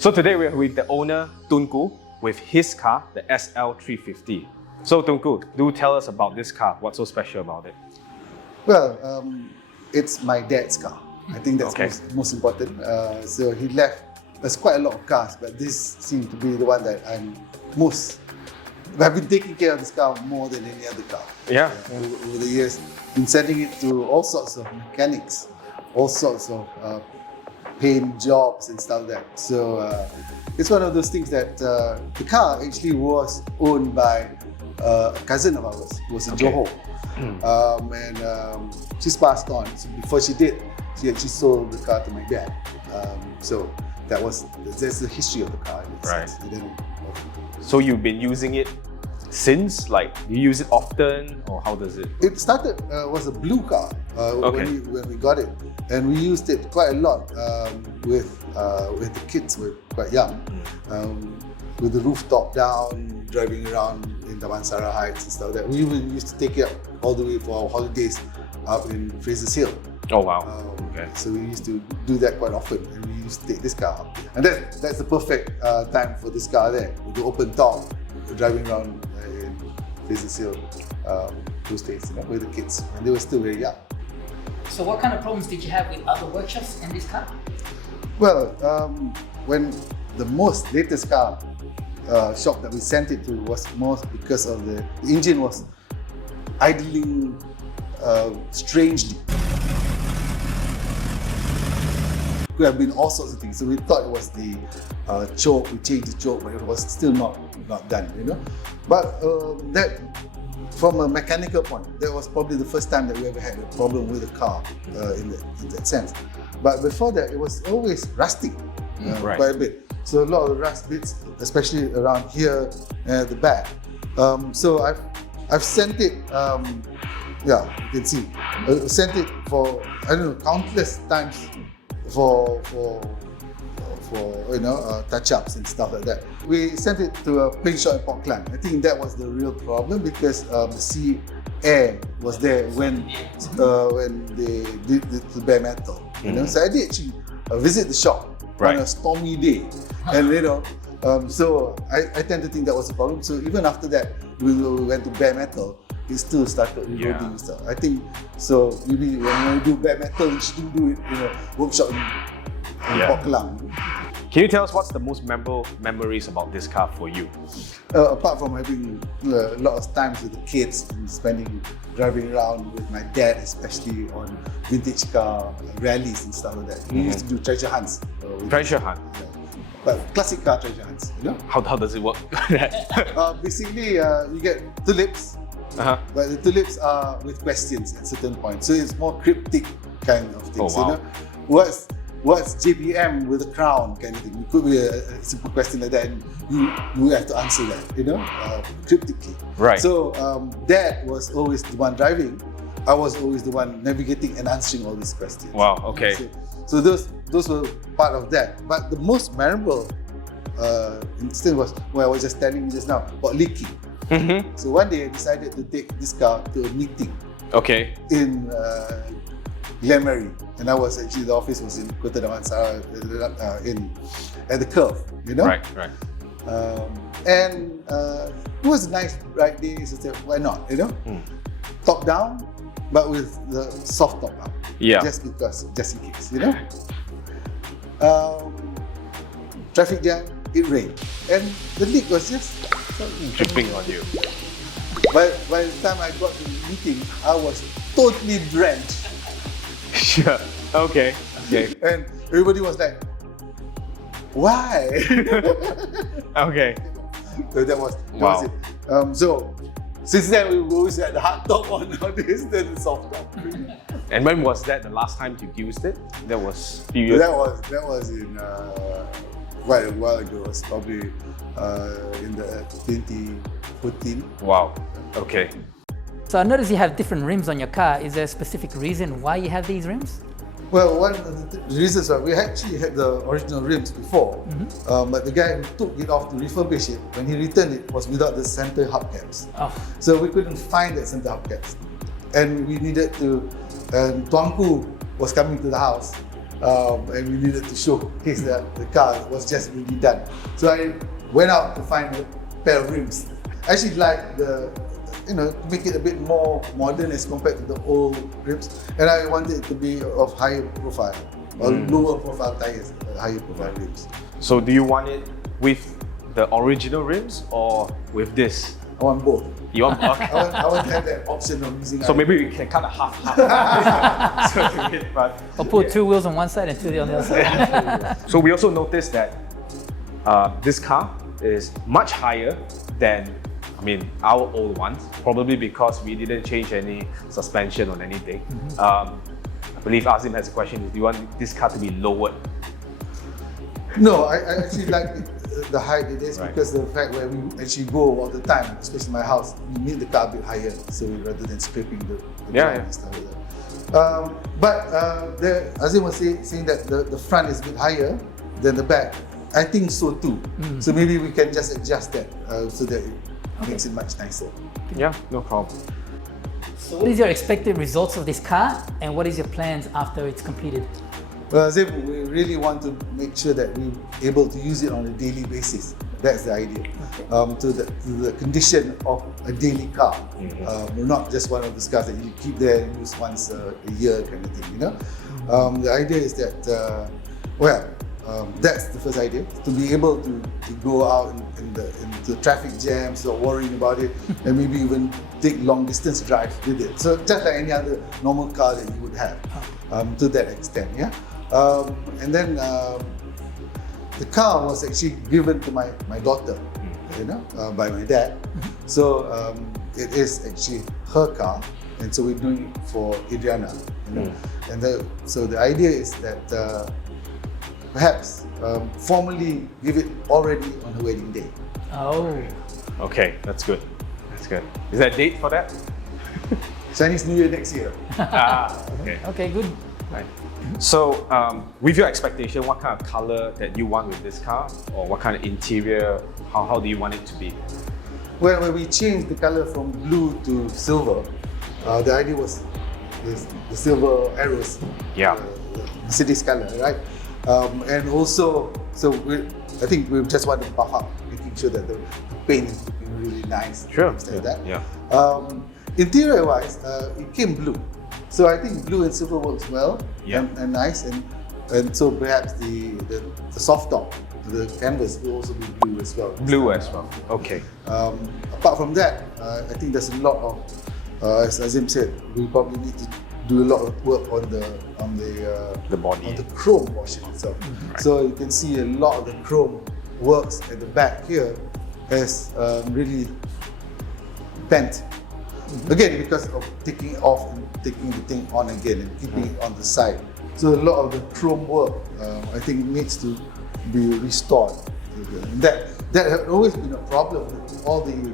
So today we're with the owner, Tunku, with his car, the SL350. So Tunku, do tell us about this car. What's so special about it? Well, it's my dad's car. I think that's most important. So he left us quite a lot of cars, but this seems to be the one that I've been taking care of this car more than any other car. Yeah. Over the years, been sending it to all sorts of mechanics, all sorts of paint jobs and stuff like that. So it's one of those things that the car actually was owned by a cousin of ours who was in Johor. And she's passed on. So before she did, she actually sold the car to my dad. So that's the history of the car. Right. So you've been using it since? Like, you use it often, or how does it? It started was a blue car when we got it, and we used it quite a lot with the kids. Were quite young, with the rooftop down, driving around in Damansara Heights and stuff. That we even used to take it all the way for our holidays up in Fraser's Hill. Oh wow! So we used to do that quite often, and we used to take this car up. And that's the perfect time for this car there, with the open top, driving around in Fraser's Hill those days, with the kids, and they were still very young. So what kind of problems did you have with other workshops in this car? Well, when the most latest car shop that we sent it to was most because of the engine was idling strangely. Could have been all sorts of things. So we thought it was the choke. We changed the choke, but it was still not done. But that, from a mechanical point, that was probably the first time that we ever had a problem with a car in that sense. But before that, it was always rusty quite a bit. So a lot of the rust bits, especially around here and at the back. So I've sent it. You can see. I sent it for countless times for touch-ups and stuff like that. We sent it to a paint shop in Port Klang. I think that was the real problem because the sea air was there when they did the bare metal. So I did actually visit the shop on a stormy day, and so I tend to think that was a problem. So even after that, we went to bare metal. It still started reloading stuff. I think so. Maybe when you do bare metal, you shouldn't do it in a workshop in Port Klang. Can you tell us what's the most memorable memories about this car for you? Apart from having a lot of times with the kids and driving around with my dad, especially on vintage car rallies and stuff like that. We used to do treasure hunts. Treasure hunt? But classic car treasure hunts. How does it work? Basically, you get tulips. But the tulips are with questions at certain points, so it's more cryptic kind of things. Oh, wow. What's JPM with a crown kind of thing? It could be a simple question like that, and you have to answer that, cryptically. Right. So Dad was always the one driving. I was always the one navigating and answering all these questions. Wow. Okay. So those were part of that. But the most memorable instance was where I was just telling you just now about leaking. So one day I decided to take this car to a meeting in Glenmarie, and I was actually, the office was in Kota Damansara at the curve, Right. And it was a nice bright day, so I said, why not, top down, but with the soft top up, just in case, Traffic jam, it rained, and the leak was just dripping on you. By the time I got to the meeting, I was totally drenched. Sure. Okay. And everybody was like, why? Okay. So that was it. So since then, we always had the hard top on nowadays, then the soft top. And when was that the last time you used it? That was a few years ago. That was in quite a while ago. It was probably in the 2014. Wow. Okay. So I noticed you have different rims on your car. Is there a specific reason why you have these rims? Well, one of the reasons why we actually had the original rims before, but the guy who took it off to refurbish it, when he returned it, was without the center hubcaps. So we couldn't find that center hubcaps, and we needed to. And Tuanku was coming to the house and we needed to showcase the car was just really done. So I went out to find a pair of rims. I actually like to make it a bit more modern as compared to the old rims, and I wanted it to be of higher profile or lower profile tires, higher profile rims. So do you want it with the original rims or with this? I want both. You want? Okay. I want to have that option of using. So maybe we can cut a half. So to it, but Or put two wheels on one side and two on the other side. So we also noticed that this car is much higher than, our old ones, probably because we didn't change any suspension or anything. I believe Azim has a question. Do you want this car to be lowered? No, I actually like the height it is, Right. because the fact where we actually go all the time, especially my house, we need the car a bit higher, so rather than scraping the ground and stuff like that. Azim was saying that the front is a bit higher than the back. I think so too. So maybe we can just adjust that so that it makes it much nicer. Yeah, no problem. So what is your expected results of this car and what is your plans after it's completed? Well, Azim, we really want to make sure that we're able to use it on a daily basis. That's the idea. To the condition of a daily car. We're not just one of those cars that you keep there and use once a year kind of thing, The idea is that, that's the first idea, to be able to go out into traffic jams, not worrying about it, and maybe even take long distance drive with it. So just like any other normal car that you would have, to that extent, yeah. And then the car was actually given to my daughter, by my dad. So it is actually her car, and so we're doing it for Adriana. And so the idea is that perhaps formally give it already on her wedding day. Oh, Okay, that's good. That's good. Is there a date for that? Chinese New Year next year. Okay. okay, good. Right. So, with your expectation, what kind of color that you want with this car, or what kind of interior? How do you want it to be? Well, when we changed the color from blue to silver, the idea was the silver arrows. Yeah. The Mercedes color, right? And also, I think we just want to buff up, making sure that the paint is looking really nice. Sure. Things like that. Yeah. Interior-wise, it came blue. So I think blue and silver works well and nice, and so perhaps the soft top, the canvas will also be blue as well. Blue as well. Okay. Apart from that, I think there's a lot of, as Azim said, we probably need to do a lot of work on the body. on the chrome portion itself. Right. So you can see a lot of the chrome works at the back here has really bent. Again, because of taking it off and taking the thing on again and keeping it on the side. So a lot of the chrome work, I think, needs to be restored. That has always been a problem with all the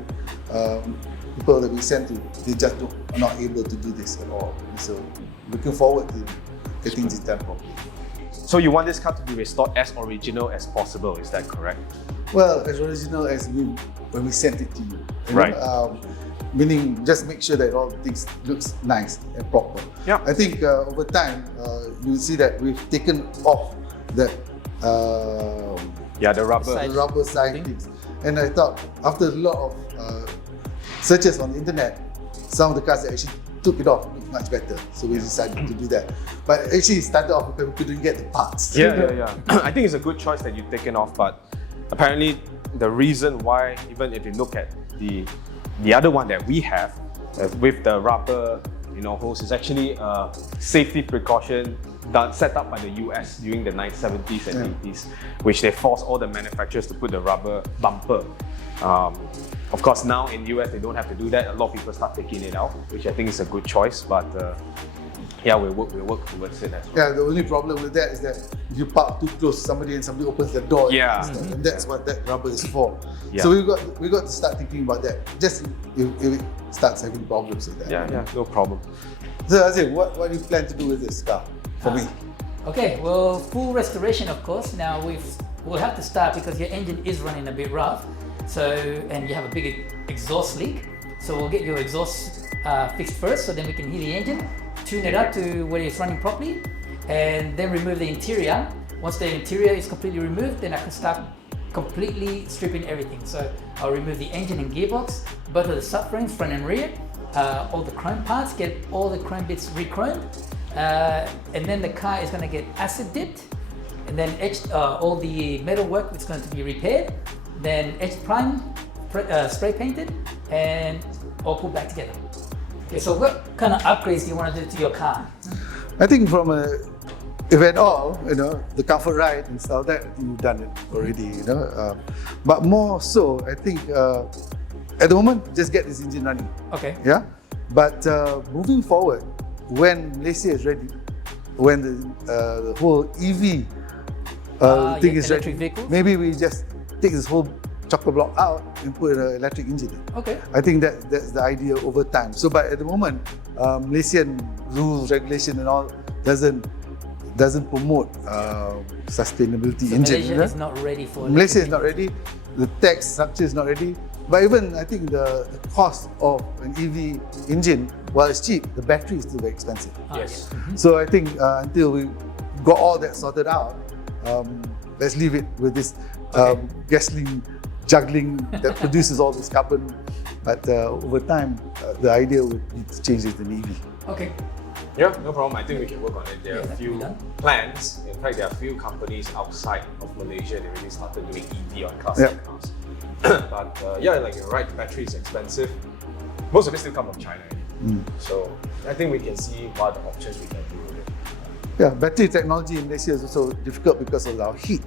people that we send to. They just are not able to do this at all. So looking forward to getting this done properly. So you want this car to be restored as original as possible, is that correct? Well, as original as when we sent it to you. Right. Meaning just make sure that all things looks nice and proper. Yeah. I think over time you will see that we've taken off that The rubber. Side. the rubber side things. And I thought after a lot of searches on the internet, some of the cars that actually took it off looked much better. So we decided to do that. But actually it started off because we couldn't get the parts. Yeah. I think it's a good choice that you've taken off, but apparently the reason why, even if you look at the other one that we have with the rubber hose, is actually a safety precaution set up by the US during the 1970s and 80s, which they forced all the manufacturers to put the rubber bumper. Of course, now in the US they don't have to do that. A lot of people start taking it out, which I think is a good choice, but we'll work towards it as well. Yeah, the only problem with that is that if you park too close to somebody and somebody opens the door, and that's what that rubber is for. Yeah. So we got to start thinking about that, just if it starts having problems with that. Yeah, no problem. So Azim, what do you plan to do with this car for me? Okay, well, full restoration, of course. Now we'll have to start because your engine is running a bit rough. So, and you have a big exhaust leak. So we'll get your exhaust fixed first, so then we can heat the engine, tune it up to where it's running properly. and then remove the interior. Once the interior is completely removed, then I can start completely stripping everything. So I'll remove the engine and gearbox, both of the subframes, front and rear, all the chrome parts, get all the chrome bits re-chromed, and then the car is going to get acid dipped, and then etched, all the metal work is going to be repaired, then etched prime, spray painted, and all put back together. Okay, so what kind of upgrades do you want to do to your car? I think from if at all, the comfort ride and stuff, that you've done it already, but more so, I think at the moment, just get this engine running. Okay. Yeah, but moving forward, when Malaysia is ready, when the whole EV thing is ready, electric vehicles? maybe we just take this whole chocolate block out and put an electric engine in. Okay. I think that's the idea over time. So, but at the moment, Malaysian rules, regulation, and all doesn't promote sustainability So engine. Malaysia is not ready for Malaysia is electric not ready. The tax structure is not ready. But even I think the cost of an EV engine, while it's cheap, the battery is still very expensive. Yes. So I think until we got all that sorted out, let's leave it with this gasoline juggling that produces all this carbon. But over time, the idea would be to change it to an EV. Okay. Yeah, no problem. I think we can work on it. There are Yeah, a that can be few done. plans. In fact, there are a few companies outside of Malaysia that really started doing EV on classic cars. But yeah, like you're right, battery is expensive. Most of it still come from China. So I think we can see what other options we can do with it. Yeah, battery technology in Malaysia is also difficult because of our heat.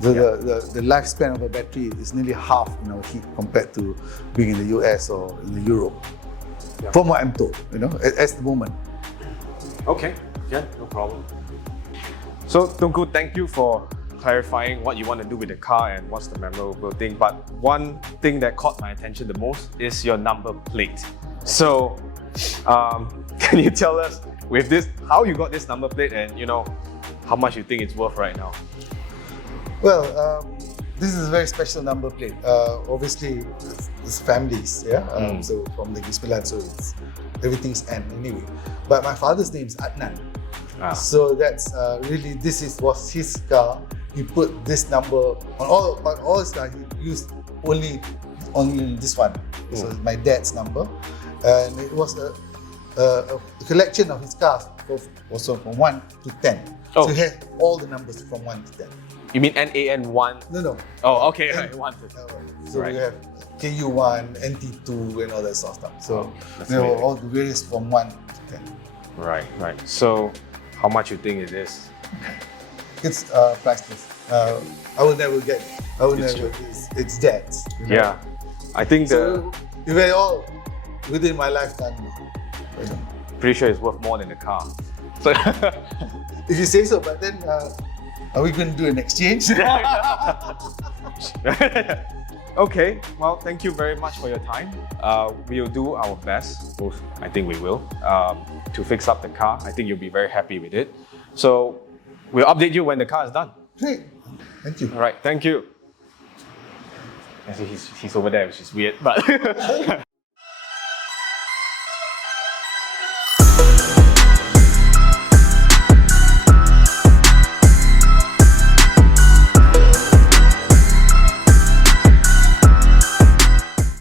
The lifespan of a battery is nearly half in our heat compared to being in the US or in Europe. Yeah. From what I'm told, at the moment. Okay, yeah, no problem. So Tunku, thank you for clarifying what you want to do with the car and what's the memorable thing. But one thing that caught my attention the most is your number plate. So can you tell us with this how you got this number plate and how much you think it's worth right now? Well, this is a very special number plate. Obviously, it's families, yeah. So from the Gispelan, so everything's N anyway. But my father's name is Adnan. So that's really was his car. He put this number on all his cars. He used only this one. So it's my dad's number, and it was a collection of his cars, also from 1 to 10. Oh. So he had all the numbers from 1 to 10. You mean NAN1? No. Oh, okay, right, 1 to 10. So Right. we have KU1, NT2, and all that sort of stuff. So that's there were amazing. all the various from 1 to 10. Right. So how much you think it is? It's priceless. I will never get it. I will It's never. It's dad's. Yeah, I think So if they all within my lifetime. pretty sure it's worth more than the car. So If you say so, but then are we going to do an exchange? okay, well, thank you very much for your time. We'll do our best, both, I think we will, to fix up the car. I think you'll be very happy with it. So we'll update you when the car is done. Great. Thank you. All right, thank you. I see he's over there, which is weird, but